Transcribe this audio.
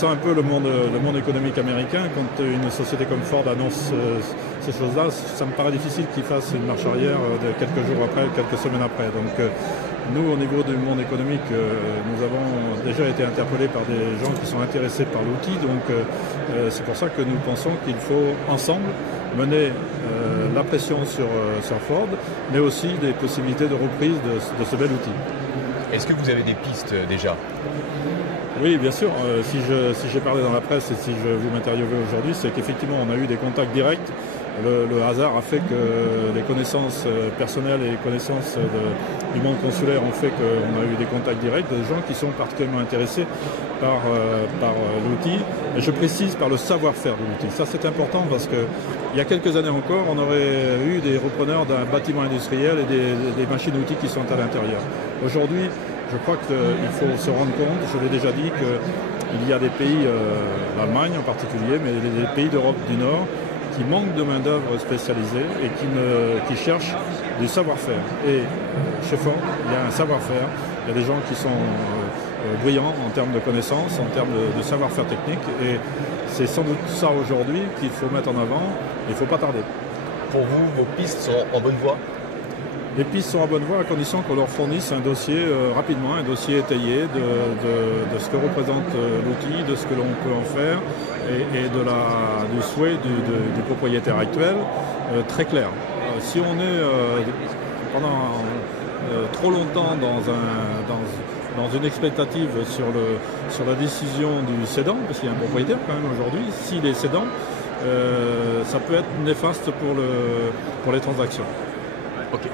C'est un peu le monde économique américain. Quand une société comme Ford annonce ces choses-là, ça me paraît difficile qu'ils fassent une marche arrière de quelques jours après, quelques semaines après. Donc nous, au niveau du monde économique, nous avons déjà été interpellés par des gens qui sont intéressés par l'outil. Donc c'est pour ça que nous pensons qu'il faut ensemble mener la pression sur Ford, mais aussi des possibilités de reprise de ce bel outil. Est-ce que vous avez des pistes déjà ? Oui, bien sûr. Si j'ai parlé dans la presse et si je vous m'interviewez aujourd'hui, c'est qu'effectivement, on a eu des contacts directs. Le hasard a fait que les connaissances personnelles et les connaissances du monde consulaire ont fait qu'on a eu des contacts directs de gens qui sont particulièrement intéressés par l'outil. Et je précise par le savoir-faire de l'outil. Ça, c'est important parce que il y a quelques années encore, on aurait eu des repreneurs d'un bâtiment industriel et des machines-outils qui sont à l'intérieur. Aujourd'hui, je crois qu'il faut se rendre compte, je l'ai déjà dit, qu'il y a des pays, l'Allemagne en particulier, mais des pays d'Europe du Nord, qui manquent de main-d'œuvre spécialisée et qui cherchent du savoir-faire. Et chez Ford, il y a un savoir-faire, il y a des gens qui sont brillants en termes de connaissances, en termes de savoir-faire technique, et c'est sans doute ça aujourd'hui qu'il faut mettre en avant, il ne faut pas tarder. Pour vous, vos pistes sont en bonne voie ? Les pistes sont à bonne voie à condition qu'on leur fournisse un dossier rapidement, un dossier étayé de ce que représente l'outil, de ce que l'on peut en faire et du souhait du propriétaire actuel très clair. Si on est pendant trop longtemps dans une expectative sur la décision du cédant, parce qu'il y a un propriétaire quand même aujourd'hui, s'il est cédant, ça peut être néfaste pour les transactions. Ok.